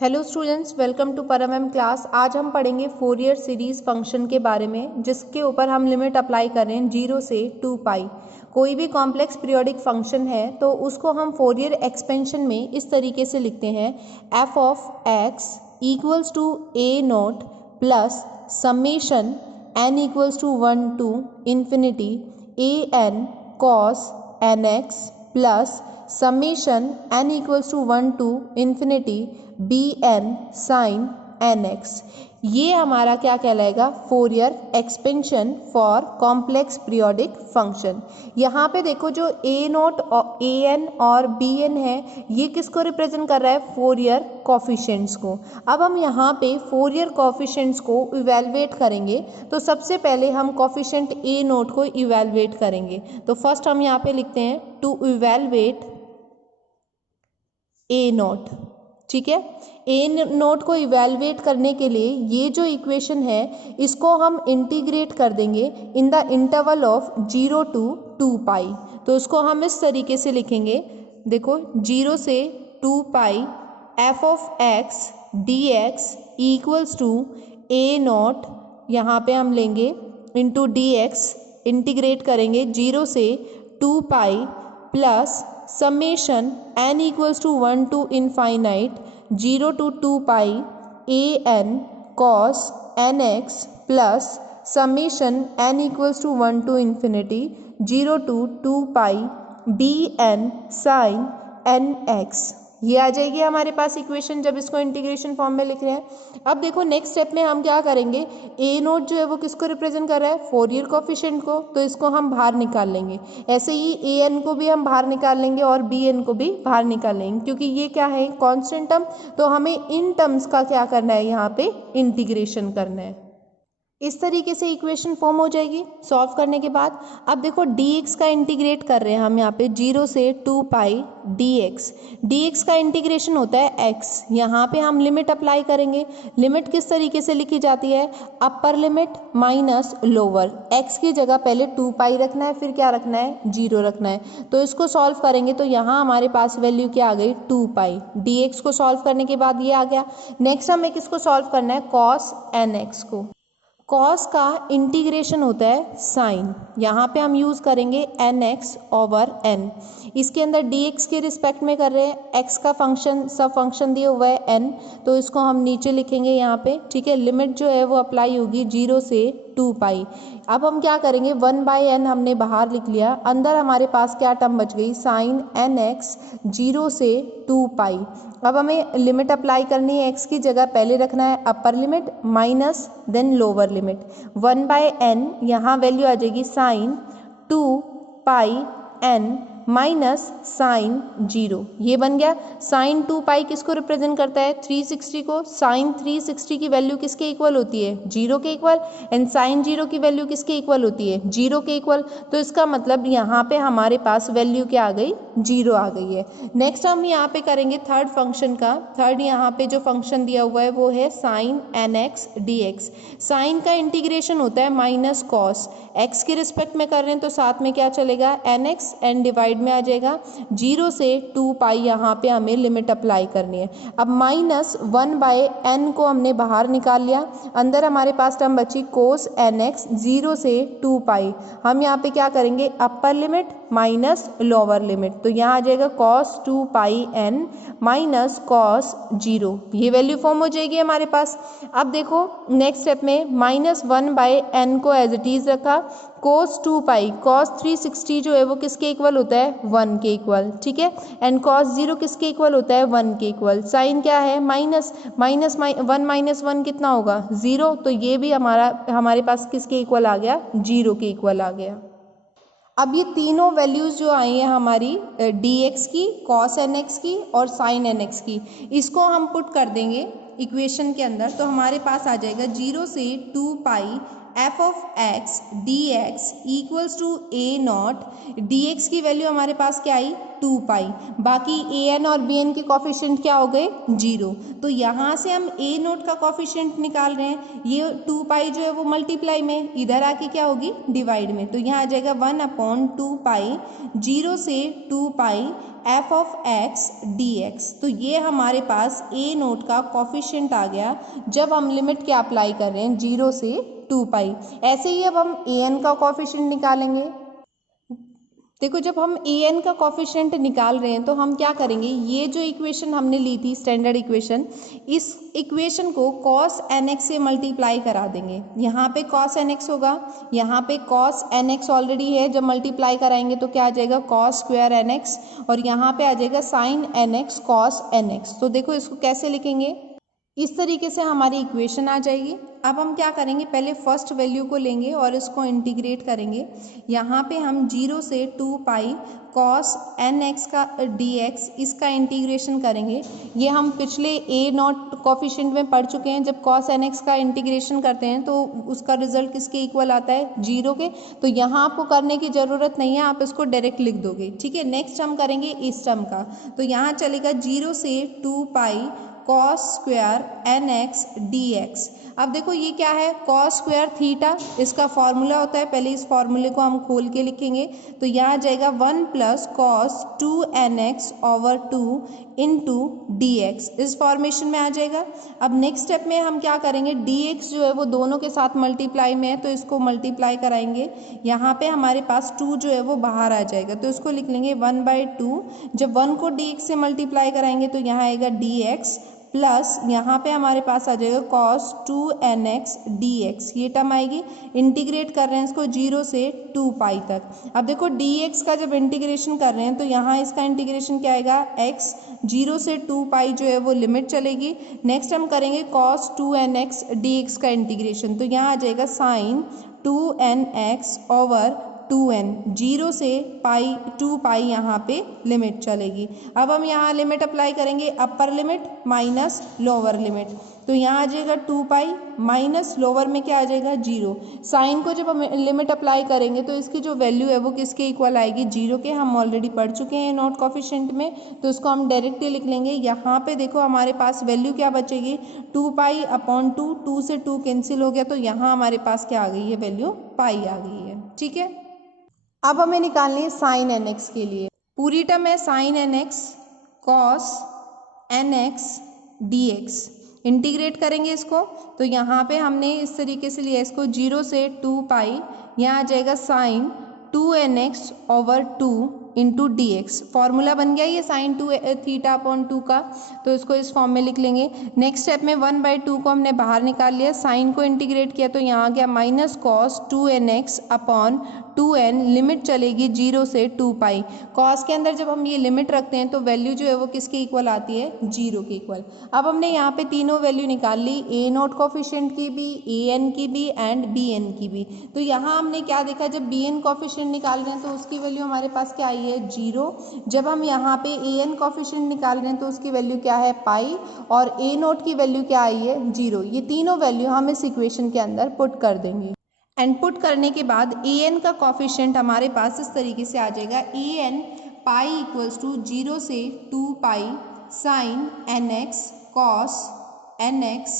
Hello students, welcome to परम M class. आज हम पढ़ेंगे फोरियर सीरीज फंक्शन के बारे में, जिसके ऊपर हम लिमिट अप्लाई कर रहे हैं 0 से 2 पाई। कोई भी कॉम्प्लेक्स पीरियोडिक फंक्शन है तो उसको हम फोरियर एक्सपेंशन में इस तरीके से लिखते हैं, F of X equals to A naught plus summation N equals to 1 to infinity A N cos N X plus summation N equals to 1 to infinity B N sine N X. ये हमारा क्या कहलाएगा, Fourier expansion for complex periodic function. यहाँ पे देखो, जो A naught और A N और बी एन है, ये किसको रिप्रेजेंट कर रहा है, फोरियर कॉफिशिएंट्स को। अब हम यहाँ पे फोरियर कॉफिशिएंट्स को इवेलुएट करेंगे, तो सबसे पहले हम कॉफिशिएंट ए नोट को इवेलुएट करेंगे। तो फर्स्ट हम यहाँ पे लिखते हैं टू इवेलुएट ए नोट। ठीक है, ए नोट को इवेलुएट करने के लिए ये जो इक्वेशन है इसको हम इंटीग्रेट कर देंगे in the interval of 0 to 2 पाई। तो इसको हम इस तरीके से लिखेंगे, देखो 0 से 2 pi f of x D x equals to A naught, यहाँ पे हम लेंगे इंटू डी एक्स, इंटीग्रेट करेंगे 0 से 2 pi plus summation n equals to 1 to infinite 0 to 2 pi A N cos N X plus summation n equals to 1 to infinity 0 to 2 pi B N sine N X. ये आ जाएगी हमारे पास equation, जब इसको integration form में लिख रहे हैं। अब देखो नेक्स्ट स्टेप में हम क्या करेंगे, ए नोट जो है वो किसको रिप्रेजेंट कर रहा है, फोरियर कोफिशिएंट को, तो इसको हम बाहर निकाल लेंगे। ऐसे ही ए एन को भी हम बाहर निकाल लेंगे और बी एन को भी बाहर निकाल लेंगे, क्योंकि ये क्या है, कॉन्स्टेंट टर्म। तो हमें इन टर्म्स का क्या करना है, यहाँ पे इंटीग्रेशन करना है। इस तरीके से इक्वेशन फॉर्म हो जाएगी सॉल्व करने के बाद। अब देखो dx का इंटीग्रेट कर रहे हैं हम यहाँ पे 0 से 2 पाई dx का इंटीग्रेशन होता है x। यहाँ पे हम लिमिट अप्लाई करेंगे। लिमिट किस तरीके से लिखी जाती है, upper limit minus lower. x की जगह पहले 2 पाई रखना है, फिर क्या रखना है, 0 रखना है। तो इसको सॉल्व करेंगे तो यहाँ हमारे पास वैल्यू क्या आ गई, 2 पाई। dx को सॉल्व करने के बाद ये आ गया। नेक्स्ट हमें किसको सॉल्व करना है, कॉस एन एक्स को। कॉस का इंटीग्रेशन होता है साइन, यहाँ पे हम यूज़ करेंगे एन एक्स ओवर एन। इसके अंदर डी एक्स के रिस्पेक्ट में कर रहे हैं, एक्स का फंक्शन सब फंक्शन दिया हुआ है एन, तो इसको हम नीचे लिखेंगे यहाँ पे। ठीक है, लिमिट जो है वो अप्लाई होगी 0 से 2 पाई। अब हम क्या करेंगे, 1 बाई एन हमने बाहर लिख लिया, अंदर हमारे पास क्या टर्म बच गई, साइन एन एक्स 0 से 2 पाई। अब हमें लिमिट अप्लाई करनी है, एक्स की जगह पहले रखना है upper limit minus then lower limit. 1 by N, यहाँ वैल्यू आ जाएगी sine 2 pi N minus sine 0, ये बन गया। साइन 2 पाई किसको रिप्रेजेंट करता है, 360 को। साइन 360 की वैल्यू किसके इक्वल होती है, 0 के इक्वल। एंड साइन 0 की वैल्यू किसके इक्वल होती है, 0 के इक्वल। तो इसका मतलब यहाँ पे हमारे पास वैल्यू क्या आ गई, 0 आ गई है। नेक्स्ट हम यहाँ पे करेंगे थर्ड फंक्शन का। थर्ड यहाँ पे जो फंक्शन दिया हुआ है वो है sine N x D X. Sine का इंटीग्रेशन होता है माइनस कॉस, एक्स के रिस्पेक्ट में कर रहे हैं तो साथ में क्या चलेगा, एन एक्स, एन डिवाइड में आ जाएगा। 0 से 2 पाई यहाँ पे हमें लिमिट अप्लाई करनी है। अब माइनस 1 बाय एन को हमने बाहर निकाल लिया, अंदर हमारे पास टर्म बची कोस एन एक्स 0 से 2 पाई। हम यहाँ पे क्या करेंगे, अपर लिमिट माइनस लोअर लिमिट, तो यहाँ आ जाएगा cos 2 pi N minus cos 0। ये वैल्यू फॉर्म हो जाएगी हमारे पास। अब देखो नेक्स्ट स्टेप में माइनस 1 बाय एन को एज इट इज रखा, कोस 2 पाई, कॉस 360 जो है वो किसके इक्वल होता है, 1 के इक्वल। ठीक है, एंड कॉस 0 किसके इक्वल होता है, 1 के इक्वल। साइन क्या है, माइनस 1 माइनस 1 कितना होगा, 0। तो ये भी हमारे पास किसके इक्वल आ गया, 0 के इक्वल आ गया। अब ये तीनों वैल्यूज़ जो आई हैं हमारी डी एक्स की, कॉस एन एक्स की और साइन एन एक्स की, इसको हम पुट कर देंगे इक्वेशन के अंदर, तो हमारे पास आ जाएगा 0 से 2 pi f of x D x equals to a naught. D x की वैल्यू हमारे पास क्या आई, टू पाई, बाकी ए एन और बी एन के कॉफिशिएंट क्या हो गए 0। तो यहाँ से हम ए नोट का कॉफिशिएंट निकाल रहे हैं, ये टू पाई जो है वो मल्टीप्लाई में, इधर आके क्या होगी डिवाइड में, तो यहाँ आ जाएगा 1/2 पाई 0 से 2 pi f of x D x. तो ये हमारे पास ए नोट का कॉफिशिएंट आ गया जब हम लिमिट क्या अप्लाई कर रहे हैं 0 से 2 पाई। ऐसे ही अब हम ए एन का कॉफिशिएंट निकालेंगे। देखो जब हम ए एन का कॉफिशिएंट निकाल रहे हैं तो हम क्या करेंगे, ये जो इक्वेशन हमने ली थी स्टैंडर्ड इक्वेशन, इस इक्वेशन को कॉस एन एक्स से मल्टीप्लाई करा देंगे। यहाँ पे कॉस एन एक्स होगा, यहाँ पे कॉस एन एक्स ऑलरेडी है, जब मल्टीप्लाई कराएंगे तो क्या आ जाएगा कॉस स्क्वायर एन एक्स, और यहाँ पे आ जाएगा sine N x cos N X. तो देखो इसको कैसे लिखेंगे, इस तरीके से हमारी इक्वेशन आ जाएगी। अब हम क्या करेंगे, पहले फर्स्ट वैल्यू को लेंगे और इसको इंटीग्रेट करेंगे। यहाँ पे हम 0 से 2 पाई कॉस एन एक्स का डी एक्स, इसका इंटीग्रेशन करेंगे। ये हम पिछले ए नॉट कॉफिशिएंट में पढ़ चुके हैं, जब कॉस एन एक्स का इंटीग्रेशन करते हैं तो उसका रिजल्ट किसके इक्वल आता है 0 के। तो यहाँ आपको करने की ज़रूरत नहीं है, आप इसको डायरेक्ट लिख दोगे, ठीक है। नेक्स्ट हम करेंगे इस टर्म का, तो यहाँ चलेगा 0 से 2 pi cos square N x D X. अब देखो ये क्या है, कॉस स्क्वायर थीटा, इसका फॉर्मूला होता है, पहले इस फॉर्मूले को हम खोल के लिखेंगे। तो यहाँ आ जाएगा 1 plus cos 2 N X over 2 into D X, इस फॉर्मेशन में आ जाएगा। अब नेक्स्ट स्टेप में हम क्या करेंगे, डी एक्स जो है वो दोनों के साथ मल्टीप्लाई में है, तो इसको मल्टीप्लाई कराएंगे। यहाँ पे हमारे पास 2 जो है वो बाहर आ जाएगा, तो इसको लिख लेंगे 1/2। जब 1 को डी एक्स से मल्टीप्लाई कराएंगे तो यहाँ आएगा डी एक्स प्लस यहाँ पे हमारे पास आ जाएगा cos 2 N x D X, ये टर्म आएगी। इंटीग्रेट कर रहे हैं इसको 0 से 2 पाई तक। अब देखो डी एक्स का जब इंटीग्रेशन कर रहे हैं तो यहाँ इसका इंटीग्रेशन क्या आएगा एक्स, 0 से 2 पाई जो है वो लिमिट चलेगी। नेक्स्ट हम करेंगे cos 2 N x D X का इंटीग्रेशन, तो यहाँ आ जाएगा sine 2 N X over 2n, 0 से पाई 2 पाई यहाँ पे लिमिट चलेगी। अब हम यहाँ लिमिट अप्लाई करेंगे, अपर लिमिट माइनस लोअर लिमिट, तो यहाँ आ जाएगा 2 पाई माइनस लोअर में क्या आ जाएगा 0। साइन को जब हम लिमिट अप्लाई करेंगे तो इसकी जो वैल्यू है वो किसके इक्वल आएगी 0 के, हम ऑलरेडी पढ़ चुके हैं नॉट कॉफिशिएंट में, तो इसको हम डायरेक्टली लिख लेंगे। यहाँ पे देखो हमारे पास वैल्यू क्या बचेगी 2 पाई अपॉन 2, 2 से 2 कैंसिल हो गया, तो यहाँ हमारे पास क्या आ गई है वैल्यू पाई आ गई है, ठीक है। अब हमें निकालनी है साइन एन एक्स के लिए, पूरी टर्म है sine N x cos N x D X. Integrate करेंगे इसको, तो यहाँ पे हमने इस तरीके से लिया इसको 0 से 2 पाई, यहाँ आ जाएगा sine 2 N X over 2 into D X. Formula बन गया ये साइन 2 थीटा अपॉन 2 का, तो इसको इस फॉर्म में लिख लेंगे। नेक्स्ट स्टेप में 1/2 को हमने बाहर निकाल लिया, साइन को इंटीग्रेट किया तो यहाँ आ गया minus cos 2 N X upon 2n, limit चलेगी 0 से 2 पाई। कॉस के अंदर जब हम ये लिमिट रखते हैं तो वैल्यू जो है वो किसके इक्वल आती है 0 के इक्वल। अब हमने यहाँ पे तीनों वैल्यू निकाल ली, ए नॉट कॉफिशिएंट की भी, ए एन की भी एंड बी एन की भी। तो यहाँ हमने क्या देखा, जब बी एन कॉफिशिएंट निकाल रहे हैं तो उसकी वैल्यू हमारे पास क्या आई है 0। जब हम यहाँ पे ए एन कॉफिशिएंट निकाल रहे हैं तो उसकी वैल्यू क्या है पाई, और ए नॉट की वैल्यू क्या आई है 0। ये तीनों वैल्यू हम इस इक्वेशन के अंदर पुट कर देंगे। एंड पुट करने के बाद ए एन का कॉफिशिएंट हमारे पास इस तरीके से आ जाएगा, A N pi equals to 0 से 2 pi sine N x cos N x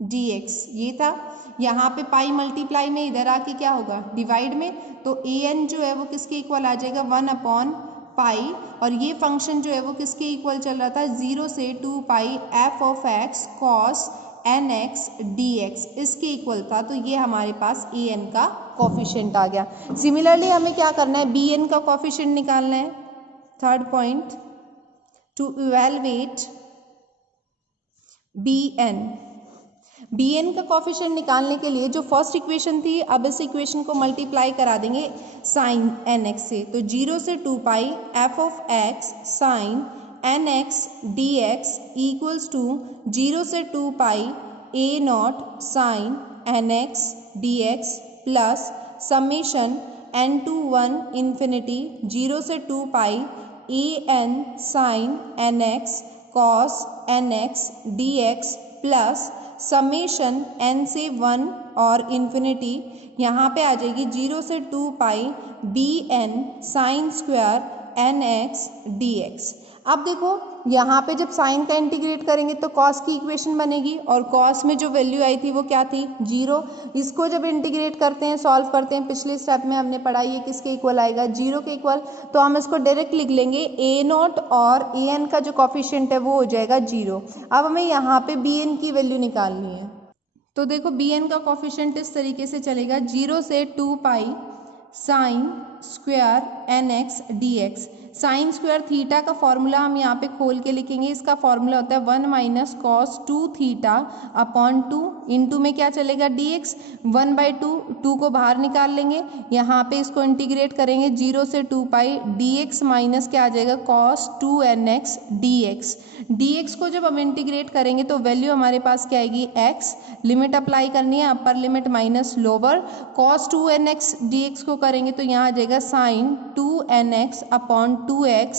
D X, ये था। यहाँ पे पाई मल्टीप्लाई में, इधर आके क्या होगा डिवाइड में, तो ए एन जो है वो किसके इक्वल आ जाएगा 1 पाई, और ये फंक्शन जो है वो किसके इक्वल चल रहा था 0 से 2 pi f of x cos N x D x, इसके इक्वल था। तो ये हमारे पास ए एन का कॉफिशिएंट आ गया। सिमिलरली हमें क्या करना है, बी एन का कॉफिशिएंट निकालना है। Third point, to evaluate B N. B N का कॉफिशिएंट निकालने के लिए जो फर्स्ट इक्वेशन थी, अब इस इक्वेशन को मल्टीप्लाई करा देंगे साइन एन एक्स से, तो 0 से 2 pi f of x sine N x D x equals to 0 से 2 pi a naught sine N x D x plus summation n to 1 infinity 0 से 2 पाई ए n sine N x cos N x D x plus summation n से 1 और infinity यहाँ पे आ जाएगी 0 से 2 pi B N sine square nx dx। अब देखो यहाँ पे जब साइन का इंटीग्रेट करेंगे तो कॉस की इक्वेशन बनेगी और कॉस में जो वैल्यू आई थी वो क्या थी 0। इसको जब इंटीग्रेट करते हैं सॉल्व करते हैं पिछले स्टेप में हमने पढ़ा ये किसके इक्वल आएगा 0 के इक्वल। तो हम इसको डायरेक्ट लिख लेंगे ए नॉट और ए एन का जो कॉफिशिएंट है वो हो जाएगा 0। अब हमें यहाँ पे बी एन की वैल्यू निकालनी है। तो देखो बी एन का कॉफिशिएंट इस तरीके से चलेगा 0 से 2 pi sine square N x D X. Sine square theta का फॉर्मूला हम यहाँ पे खोल के लिखेंगे। इसका फॉर्मूला होता है 1 minus cos 2 theta upon 2 into में क्या चलेगा डी एक्स 1/2 2 को बाहर निकाल लेंगे। यहाँ पे इसको इंटीग्रेट करेंगे 0 से 2 पाई डी एक्स माइनस क्या आ जाएगा cos 2 N x D X. D X को जब हम इंटीग्रेट करेंगे तो वैल्यू हमारे पास क्या आएगी एक्स। लिमिट अप्लाई करनी है upper limit minus lower. Cos 2 N x D X को करेंगे तो यहाँ आ जाएगा sine 2 N X upon 2x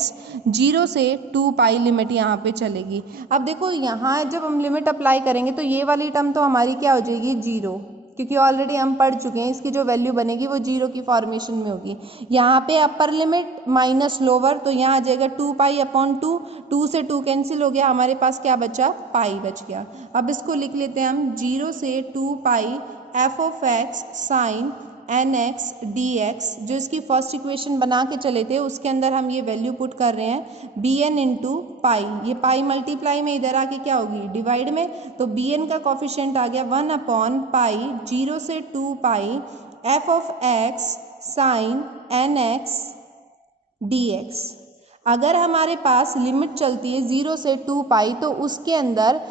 0 से 2 पाई लिमिट यहाँ पे चलेगी। अब देखो यहाँ जब हम लिमिट अप्लाई करेंगे तो ये वाली टर्म तो हमारी क्या हो जाएगी 0, क्योंकि ऑलरेडी हम पढ़ चुके हैं इसकी जो वैल्यू बनेगी वो 0 की फॉर्मेशन में होगी। यहाँ पे अपर लिमिट माइनस लोअर तो यहाँ आ जाएगा 2 पाई अपॉन 2 2 से 2 कैंसिल हो गया हमारे पास क्या बचा पाई बच गया। अब इसको लिख लेते हैं हम 0 से 2 pi f of x sine N x D x. जो इसकी फर्स्ट इक्वेशन बना के चले थे उसके अंदर हम ये वैल्यू पुट कर रहे हैं बी एन इंटू पाई। ये पाई मल्टीप्लाई में इधर आके क्या होगी डिवाइड में। तो बी एन का कॉफिशिएंट आ गया 1 अपॉन पाई 0 से 2 pi f of x sine N x D x. अगर हमारे पास लिमिट चलती है 0 से 2 पाई तो उसके अंदर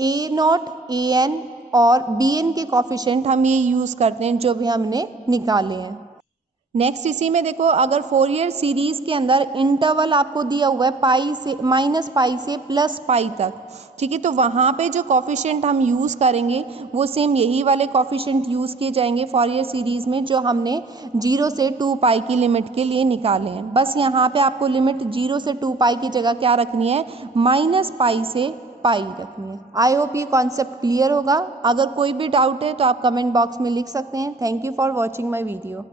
ए नॉट ए एन और बी एन के कॉफिशिएंट हम ये यूज़ करते हैं जो भी हमने निकाले हैं। नेक्स्ट इसी में देखो अगर फोरियर सीरीज़ के अंदर इंटरवल आपको दिया हुआ है पाई से माइनस पाई से प्लस पाई तक, ठीक है, तो वहाँ पे जो कॉफिशिएंट हम यूज़ करेंगे वो सेम यही वाले कॉफिशिएंट यूज़ किए जाएंगे फोरियर सीरीज़ में जो हमने 0 से 2 पाई की लिमिट के लिए निकाले हैं। बस यहाँ पे आपको लिमिट 0 से 2 पाई की जगह क्या रखनी है माइनस पाई से पाई रखनी है। आई होप ये कॉन्सेप्ट क्लियर होगा। अगर कोई भी डाउट है तो आप कमेंट बॉक्स में लिख सकते हैं। Thank you for watching my video.